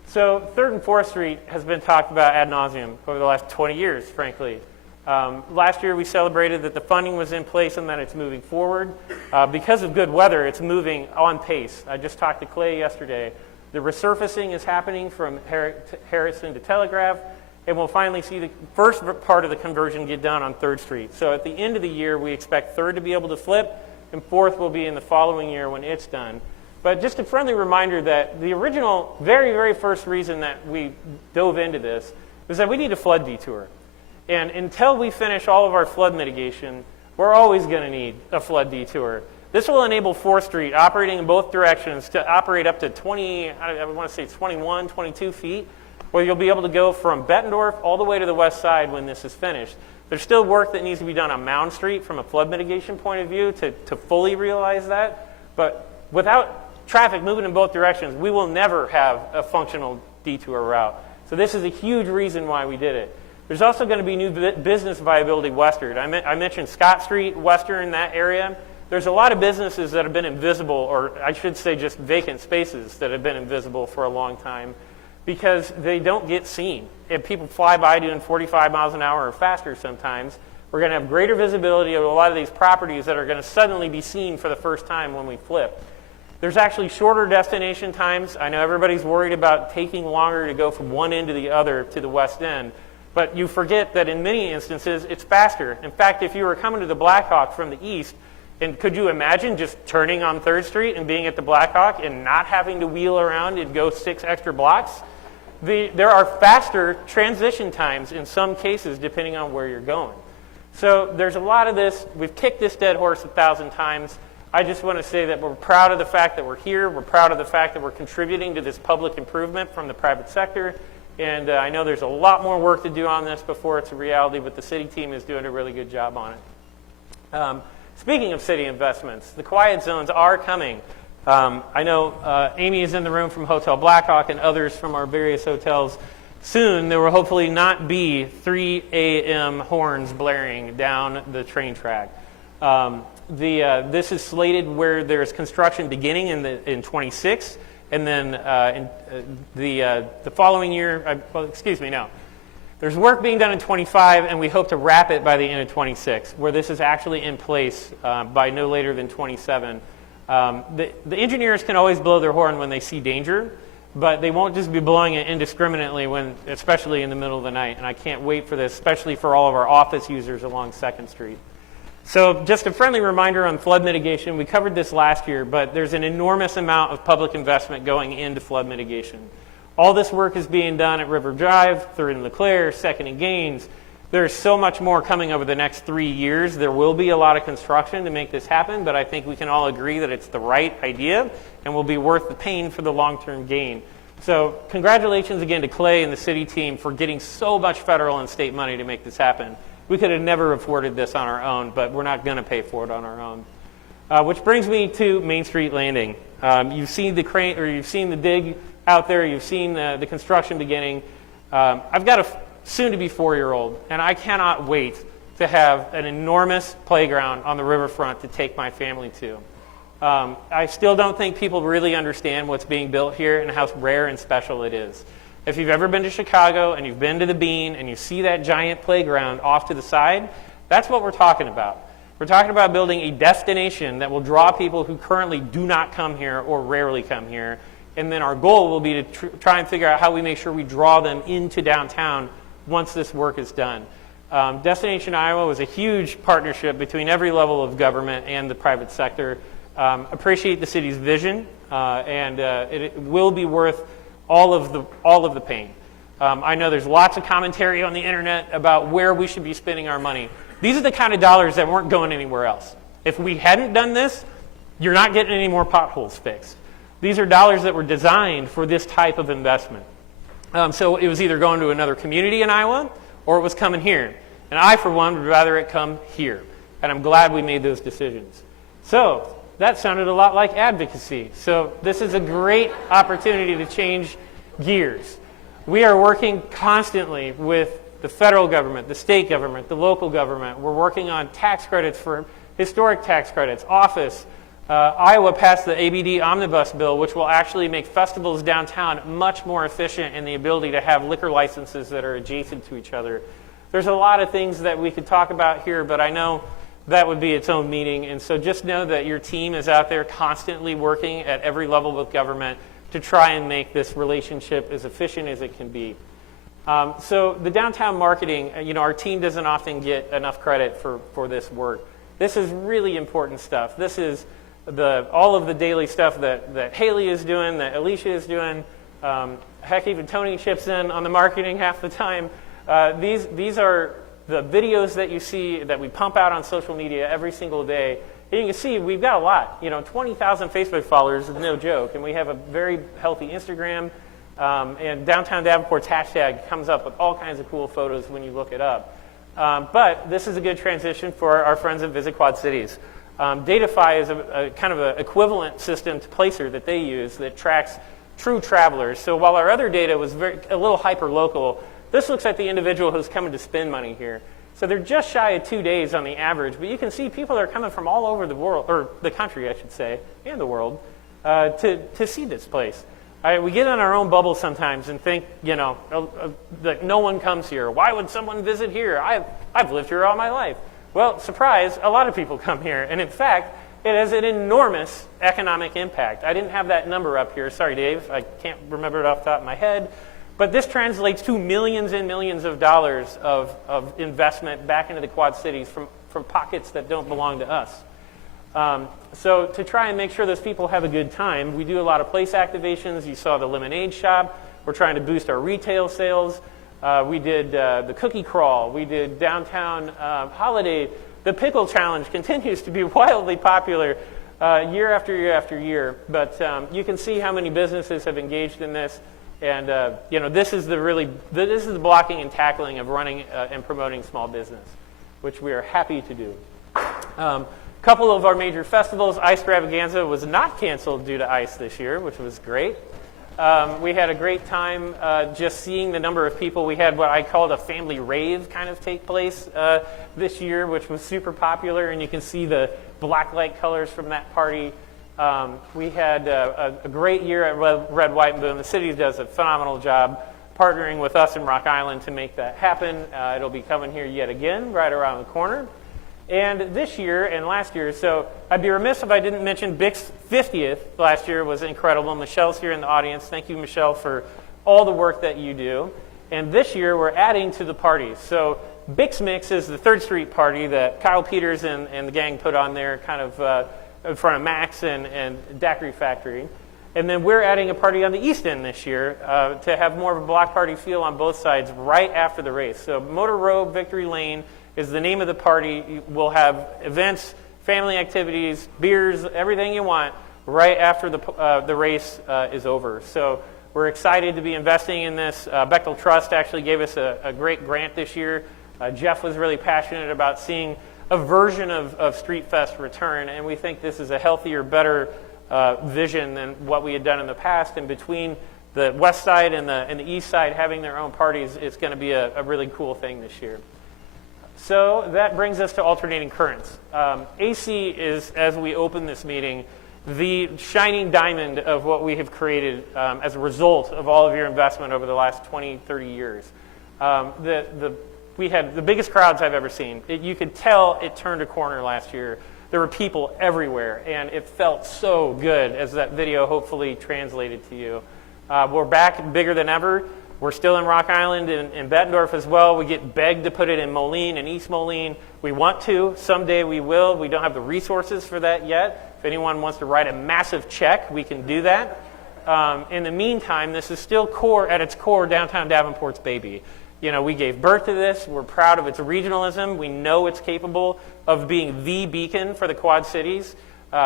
So 3rd and 4th Street has been talked about ad nauseum over the last 20 years, frankly. Last year we celebrated that the funding was in place and that it's moving forward. Because of good weather, it's moving on pace. I just talked to Clay yesterday. The resurfacing is happening from Harrison to Telegraph, and we'll finally see the first part of the conversion get done on 3rd Street. So at the end of the year, we expect 3rd to be able to flip, and 4th will be in the following year when it's done. But just a friendly reminder that the original, very, very first reason that we dove into this was that we need a flood detour. And until we finish all of our flood mitigation, we're always going to need a flood detour. This will enable 4th Street, operating in both directions, to operate up to 20, I want to say 21, 22 feet, where you'll be able to go from Bettendorf all the way to the west side when this is finished. There's still work that needs to be done on Mound Street from a flood mitigation point of view to fully realize that. But without traffic moving in both directions, we will never have a functional detour route. So this is a huge reason why we did it. There's also going to be new business viability westward. I mentioned Scott Street, Western, that area. There's a lot of businesses that have been invisible, or I should say just vacant spaces that have been invisible for a long time because they don't get seen. If people fly by doing 45 miles an hour or faster sometimes, we're going to have greater visibility of a lot of these properties that are going to suddenly be seen for the first time when we flip. There's actually shorter destination times. I know everybody's worried about taking longer to go from one end to the other to the west end. But you forget that in many instances, it's faster. In fact, if you were coming to the Blackhawk from the east, and could you imagine just turning on 3rd Street and being at the Blackhawk and not having to wheel around and go 6 extra blocks? There are faster transition times in some cases depending on where you're going. So there's a lot of this. We've kicked this dead horse 1,000 times. I just want to say that we're proud of the fact that we're here. We're proud of the fact that we're contributing to this public improvement from the private sector. And I know there's a lot more work to do on this before it's a reality, but the city team is doing a really good job on it. Speaking of city investments, the quiet zones are coming. I know Amy is in the room from Hotel Blackhawk and others from our various hotels. Soon, there will hopefully not be 3 a.m. horns blaring down the train track. This is slated where there's construction beginning in 26, and then the following year, there's work being done in 25, and we hope to wrap it by the end of 26, where this is actually in place by no later than 27. The engineers can always blow their horn when they see danger, but they won't just be blowing it indiscriminately, especially in the middle of the night, and I can't wait for this, especially for all of our office users along 2nd Street. So just a friendly reminder on flood mitigation. We covered this last year, but there's an enormous amount of public investment going into flood mitigation. All this work is being done at River Drive, 3rd and LeClaire, 2nd and Gaines. There's so much more coming over the next 3 years. There will be a lot of construction to make this happen, but I think we can all agree that it's the right idea and will be worth the pain for the long-term gain. So congratulations again to Clay and the city team for getting so much federal and state money to make this happen. We could have never afforded this on our own, but we're not going to pay for it on our own. Which brings me to Main Street Landing. You've seen the crane, or you've seen the dig out there. You've seen the construction beginning. I've got a soon-to-be 4-year-old, and I cannot wait to have an enormous playground on the riverfront to take my family to. I still don't think people really understand what's being built here and how rare and special it is. If you've ever been to Chicago and you've been to the Bean and you see that giant playground off to the side, that's what we're talking about. We're talking about building a destination that will draw people who currently do not come here or rarely come here. And then our goal will be to try and figure out how we make sure we draw them into downtown once this work is done. Destination Iowa was a huge partnership between every level of government and the private sector. Appreciate the city's vision, and it will be worth all of the pain. I know there's lots of commentary on the internet about where we should be spending our money. These are the kind of dollars that weren't going anywhere else. If we hadn't done this, you're not getting any more potholes fixed. These are dollars that were designed for this type of investment. So it was either going to another community in Iowa or it was coming here. And I, for one, would rather it come here. And I'm glad we made those decisions. So that sounded a lot like advocacy. So this is a great opportunity to change gears. We are working constantly with the federal government, the state government, the local government. We're working on tax credits for historic tax credits, office. Iowa passed the ABD omnibus bill, which will actually make festivals downtown much more efficient in the ability to have liquor licenses that are adjacent to each other. There's a lot of things that we could talk about here, but I know that would be its own meeting. And so just know that your team is out there constantly working at every level of government to try and make this relationship as efficient as it can be. So the downtown marketing, our team doesn't often get enough credit for this work. This is really important stuff. This is all of the daily stuff that Haley is doing, that Alicia is doing. Heck, even Tony chips in on the marketing half the time. These are the videos that you see that we pump out on social media every single day. And you can see we've got a lot. 20,000 Facebook followers is no joke, and we have a very healthy Instagram. And Downtown Davenport's hashtag comes up with all kinds of cool photos when you look it up. But this is a good transition for our friends at Visit Quad Cities. Datify is a kind of an equivalent system to Placer that they use that tracks true travelers. So while our other data was a little hyper-local, this looks at the individual who's coming to spend money here. So they're just shy of 2 days on the average, but you can see people are coming from all over the world, or the country, I should say, and the world, to see this place. We get in our own bubble sometimes and think, that no one comes here. Why would someone visit here? I've lived here all my life. Well, surprise, a lot of people come here. And in fact, it has an enormous economic impact. I didn't have that number up here. Sorry, Dave. I can't remember it off the top of my head. But this translates to millions and millions of dollars of investment back into the Quad Cities from pockets that don't belong to us. So to try and make sure those people have a good time, we do a lot of place activations. You saw the lemonade shop. We're trying to boost our retail sales. We did the cookie crawl. We did downtown holiday. The pickle challenge continues to be wildly popular year after year after year. But you can see how many businesses have engaged in this. And this is the blocking and tackling of running and promoting small business, which we are happy to do. Couple of our major festivals, Ice Extravaganza was not canceled due to ice this year, which was great. We had a great time just seeing the number of people. We had what I called a family rave kind of take place this year, which was super popular, and you can see the black light colors from that party. We had a great year at Red, White, and Boom. The city does a phenomenal job partnering with us in Rock Island to make that happen. It'll be coming here yet again, right around the corner. And this year and last year, so I'd be remiss if I didn't mention BIC's 50th last year was incredible. Michelle's here in the audience. Thank you, Michelle, for all the work that you do. And this year, we're adding to the party. So BIC's Mix is the 3rd Street party that Kyle Peters and the gang put on there kind of in front of Max and Daiquiri Factory. And then we're adding a party on the East End this year to have more of a block party feel on both sides right after the race. So Motor Row, Victory Lane is the name of the party. We'll have events, family activities, beers, everything you want right after the race is over. So We're excited to be investing in this. Bechtel Trust actually gave us a great grant this year. Jeff was really passionate about seeing a version of Street Fest return, and we think this is a healthier, better vision than what we had done in the past. And between the west side and the east side having their own parties, it's going to be a really cool thing this year. So that brings us to alternating currents. AC is, as we open this meeting, the shining diamond of what we have created as a result of all of your investment over the last 20, 30 years. We had the biggest crowds I've ever seen. You could tell it turned a corner last year. There were people everywhere, and it felt so good, as that video hopefully translated to you. We're back bigger than ever. We're still in Rock Island and Bettendorf as well. We get begged to put it in Moline and East Moline. We want to. Someday we will. We don't have the resources for that yet. If anyone wants to write a massive check, we can do that. In the meantime, this is still at its core, downtown Davenport's baby. You know, we gave birth to this. We're proud of its regionalism. We know it's capable of being the beacon for the Quad Cities.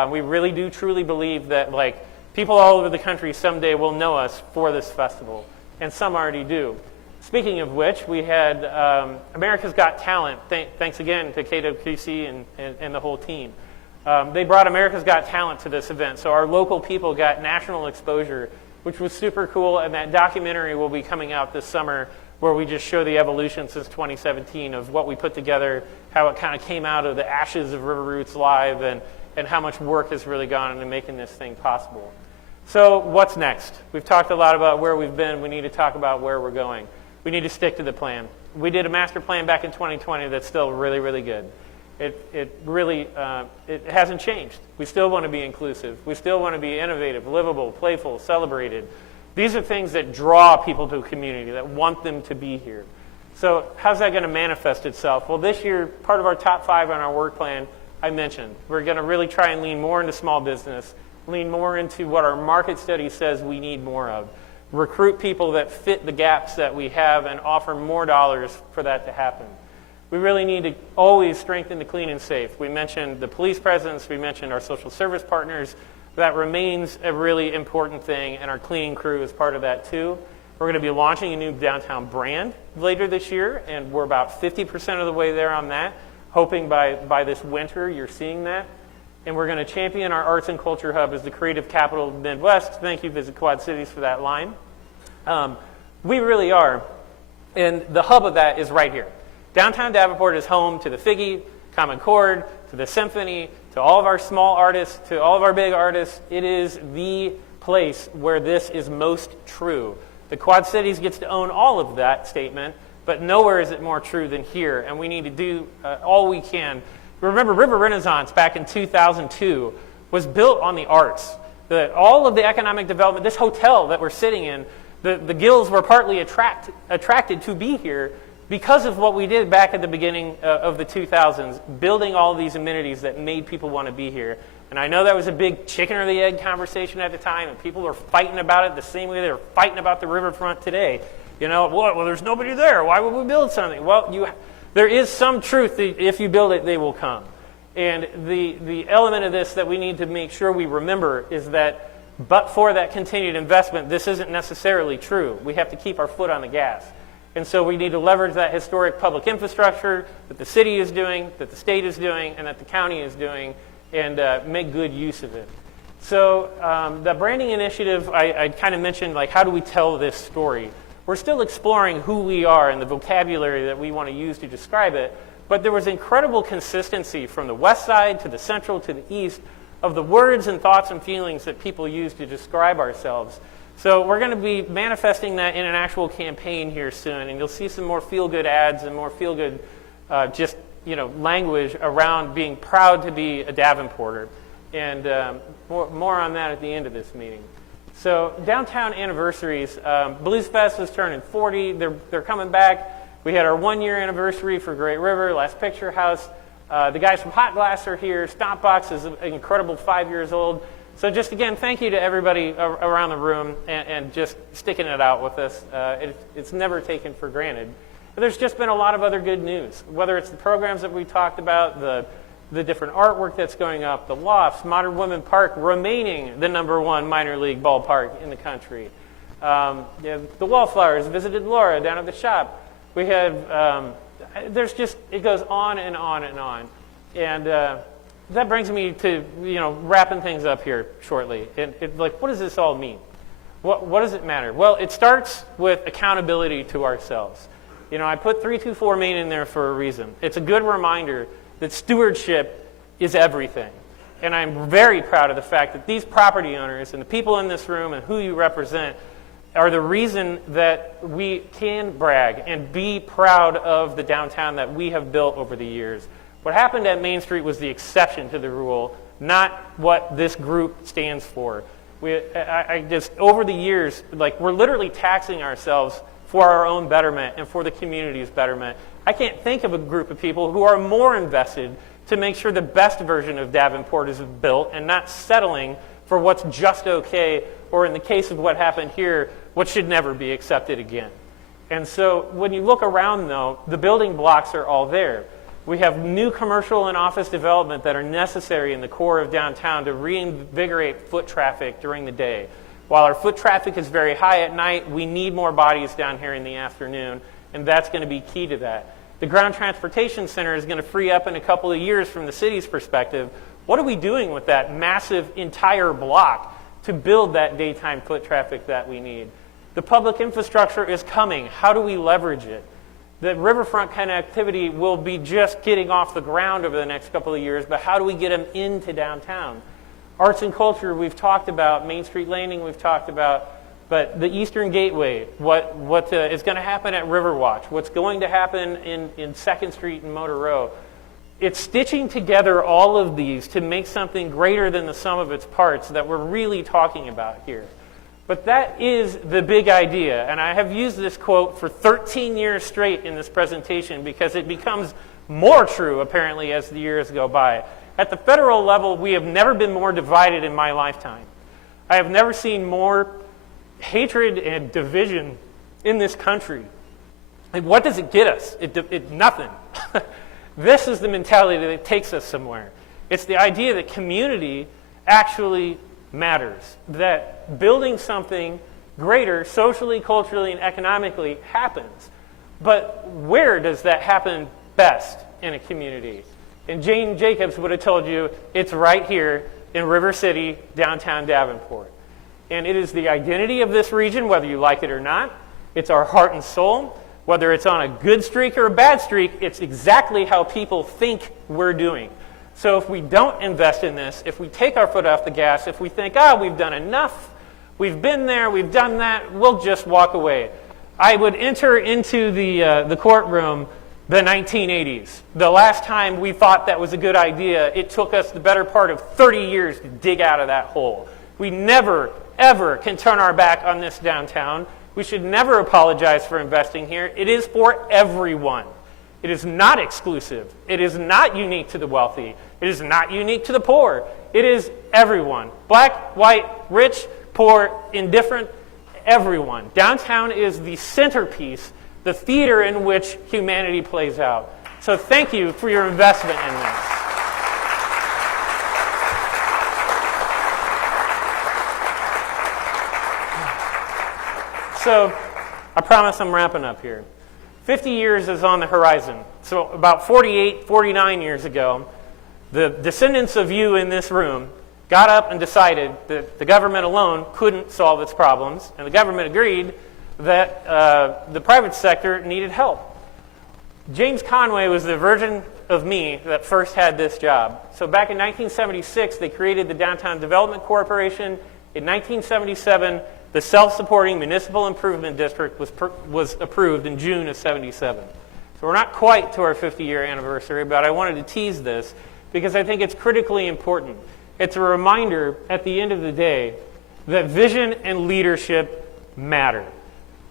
We really do truly believe that, like, people all over the country someday will know us for this festival, and some already do. Speaking of which, we had America's Got Talent. Thanks again to KWC and the whole team. They brought America's Got Talent to this event, so our local people got national exposure, which was super cool, and that documentary will be coming out this summer where we just show the evolution since 2017 of what we put together, how it kind of came out of the ashes of River Roots Live, and how much work has really gone into making this thing possible. So what's next? We've talked a lot about where we've been. We need to talk about where we're going. We need to stick to the plan. We did a master plan back in 2020 that's still really, really good. It really hasn't changed. We still want to be inclusive. We still want to be innovative, livable, playful, celebrated. These are things that draw people to a community, that want them to be here. So how's that going to manifest itself? Well, this year, part of our top 5 on our work plan, I mentioned. We're going to really try and lean more into small business, lean more into what our market study says we need more of, recruit people that fit the gaps that we have, and offer more dollars for that to happen. We really need to always strengthen the clean and safe. We mentioned the police presence. We mentioned our social service partners. That remains a really important thing, and our cleaning crew is part of that too. We're going to be launching a new downtown brand later this year, and we're about 50% of the way there on that, hoping by this winter you're seeing that. And we're going to champion our arts and culture hub as the creative capital of the Midwest. Thank you, Visit Quad Cities, for that line. We really are, and the hub of that is right here. Downtown Davenport is home to the Figge, Common Chord, to the Symphony, to all of our small artists, to all of our big artists. It is the place where this is most true. The Quad Cities gets to own all of that statement, but nowhere is it more true than here, and we need to do all we can. Remember, River Renaissance back in 2002 was built on the arts. All of the economic development, this hotel that we're sitting in, the Gills were partly attracted to be here because of what we did back at the beginning of the 2000s, building all of these amenities that made people want to be here. And I know that was a big chicken or the egg conversation at the time, and people were fighting about it the same way they're fighting about the riverfront today. You know, well, there's nobody there. Why would we build something? Well, there is some truth that if you build it, they will come. And the element of this that we need to make sure we remember is that but for that continued investment, this isn't necessarily true. We have to keep our foot on the gas. And so we need to leverage that historic public infrastructure that the city is doing, that the state is doing, and that the county is doing, and make good use of it. So the branding initiative, I kind of mentioned, like, how do we tell this story? We're still exploring who we are and the vocabulary that we want to use to describe it, but there was incredible consistency from the west side to the central to the east of the words and thoughts and feelings that people use to describe ourselves. So we're going to be manifesting that in an actual campaign here soon, and you'll see some more feel-good ads and more feel-good language around being proud to be a Davenporter, and more on that at the end of this meeting. So downtown anniversaries, Blues Fest is turning 40. They're coming back. We had our 1-year anniversary for Great River, Last Picture House. The guys from Hot Glass are here. Stompbox is an incredible 5 years old. So just again, thank you to everybody around the room and just sticking it out with us. It's never taken for granted. But there's just been a lot of other good news, whether it's the programs that we talked about, the different artwork that's going up, the Lofts, Modern Women Park remaining the #1 minor league ballpark in the country. The Wallflowers visited Laura down at the shop. We have, there's just, it goes on and on and on. And that brings me to, wrapping things up here shortly. Like, what does this all mean? What does it matter? Well, it starts with accountability to ourselves. I put 324 Main in there for a reason. It's a good reminder that stewardship is everything. And I'm very proud of the fact that these property owners and the people in this room and who you represent are the reason that we can brag and be proud of the downtown that we have built over the years. What happened at Main Street was the exception to the rule, not what this group stands for. I just, over the years, like, we're literally taxing ourselves for our own betterment and for the community's betterment. I can't think of a group of people who are more invested to make sure the best version of Davenport is built and not settling for what's just okay, or in the case of what happened here, what should never be accepted again. And so when you look around, though, the building blocks are all there. We have new commercial and office development that are necessary in the core of downtown to reinvigorate foot traffic during the day. While our foot traffic is very high at night, we need more bodies down here in the afternoon, and that's going to be key to that. The Ground Transportation Center is going to free up in a couple of years from the city's perspective. What are we doing with that massive entire block to build that daytime foot traffic that we need? The public infrastructure is coming. How do we leverage it? The riverfront connectivity will be just getting off the ground over the next couple of years, but how do we get them into downtown? Arts and culture, we've talked about. Main Street Landing, we've talked about. But the Eastern Gateway, what is going to happen at Riverwatch, what's going to happen in 2nd Street and Motor Row. It's stitching together all of these to make something greater than the sum of its parts that we're really talking about here. But that is the big idea, and I have used this quote for 13 years straight in this presentation because it becomes more true, apparently, as the years go by. At the federal level, we have never been more divided in my lifetime. I have never seen more hatred and division in this country. And what does it get us? Nothing. This is the mentality that takes us somewhere. It's the idea that community actually matters, that building something greater socially, culturally, and economically happens. But where does that happen best in a community? And Jane Jacobs would have told you it's right here in River City, downtown Davenport. And it is the identity of this region, whether you like it or not. It's our heart and soul. Whether it's on a good streak or a bad streak, it's exactly how people think we're doing. So if we don't invest in this, if we take our foot off the gas, if we think, we've done enough, we've been there, we've done that, we'll just walk away. I would enter into the courtroom the 1980s. The last time we thought that was a good idea, it took us the better part of 30 years to dig out of that hole. We never, ever can turn our back on this downtown. We should never apologize for investing here. It is for everyone. It is not exclusive. It is not unique to the wealthy. It is not unique to the poor. It is everyone. Black, white, rich, poor, indifferent, everyone. Downtown is the centerpiece, the theater in which humanity plays out. So thank you for your investment in this. So I promise I'm wrapping up here. 50 years is on the horizon. So about 48, 49 years ago, the descendants of you in this room got up and decided that the government alone couldn't solve its problems, and the government agreed that the private sector needed help. James Conway was the version of me that first had this job. So back in 1976, they created the Downtown Development Corporation. In 1977, the self-supporting Municipal Improvement District was approved in June of '77. So we're not quite to our 50-year anniversary, but I wanted to tease this because I think it's critically important. It's a reminder at the end of the day that vision and leadership matter.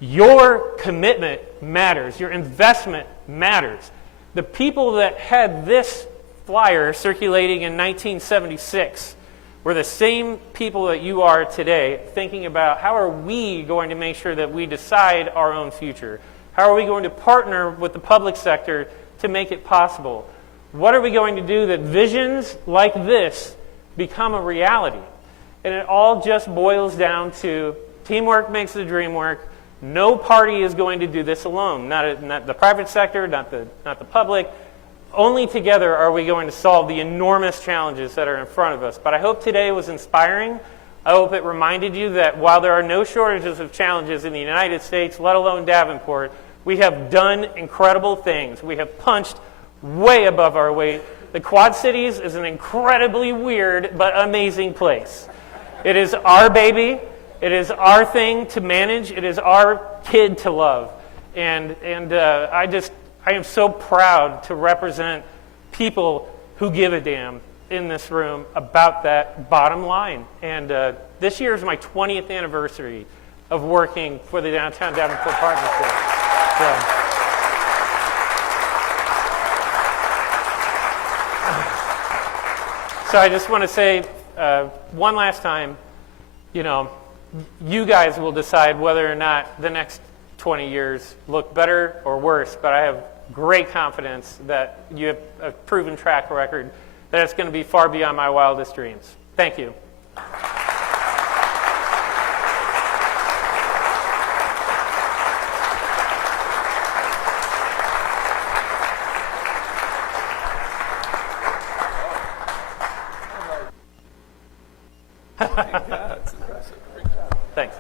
Your commitment matters. Your investment matters. The people that had this flyer circulating in 1976 were the same people that you are today, thinking about how are we going to make sure that we decide our own future? How are we going to partner with the public sector to make it possible? What are we going to do that visions like this become a reality? And it all just boils down to Teamwork makes the dream work. No party is going to do this alone, not the private sector, not the public. Only together are we going to solve the enormous challenges that are in front of us. But I hope today was inspiring. I hope it reminded you that while there are no shortages of challenges in the United States, let alone Davenport, we have done incredible things. We have punched way above our weight. The Quad Cities is an incredibly weird but amazing place. It is our baby. It is our thing to manage. It is our kid to love. And I am so proud to represent people who give a damn in this room about that bottom line. And this year is my 20th anniversary of working for the Downtown Davenport Partnership. So I just want to say one last time, you guys will decide whether or not the next 20 years look better or worse, but I have great confidence that you have a proven track record that it's going to be far beyond my wildest dreams. Thank you. Thanks.